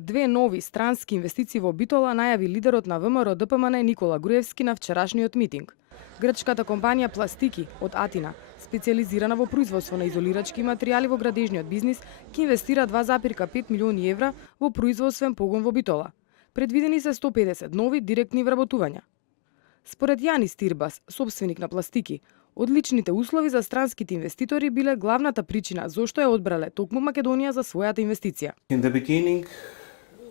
Две нови странски инвестиции во Битола најави лидерот на ВМРО ДПМН Никола Груевски на вчерашниот митинг. Грчката компанија Пластики од Атина, специјализирана во производство на изолирачки материјали во градежниот бизнис, ќе инвестира 2,5 милиони евра во производствен погон во Битола. Предвидени се 150 нови директни вработувања. Според Јанис Тирбас, собственик на Пластики, одличните услови за странските инвеститори биле главната причина зошто ја одбрале токму Македонија за својата инвестиција. In the beginning,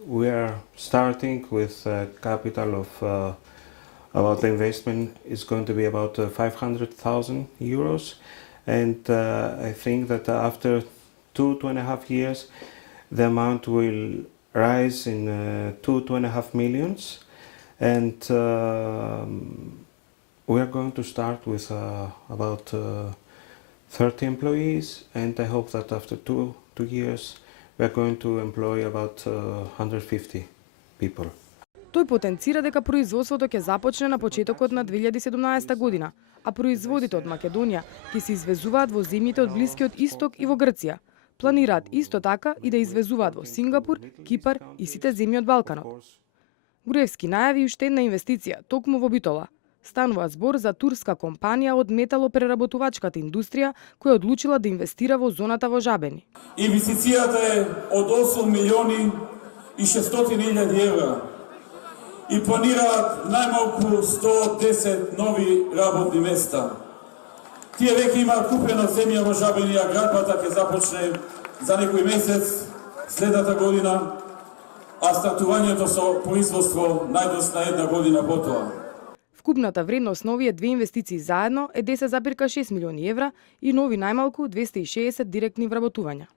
we are starting with a capital of about the investment is going to be about 500,000 euros, and I think that after 2.5 years, the amount will rise in 2.5 millions, and we are going to start with about 30 employees, and I hope that after two years we are going to employ about 150 people. Тој потенцира дека производството ќе започне на почетокот на 2017 година, а производите од Македонија ќе се извезуваат во земјите од Блискиот Исток и во Грција. Планираат исто така и да извезуваат во Сингапур, Кипар и сите земји од Балканот. Груевски најави уште една инвестиција токму во Битола. Станува збор за турска компанија од металопреработувачката индустрија која одлучила да инвестира во зоната во Жабени. Инвестицијата е од 8 милиони и 600.000 евра и планираат најмалку 110 нови работни места. Тие веќе имаат купена земја во Жабени, а градбата ќе започне за некој месец следната година, а стартувањето со производство најдосна една година потоа. Вкупната вредност на овие две инвестиции заедно е 10,6 милиони евра и нови најмалку 260 директни вработувања.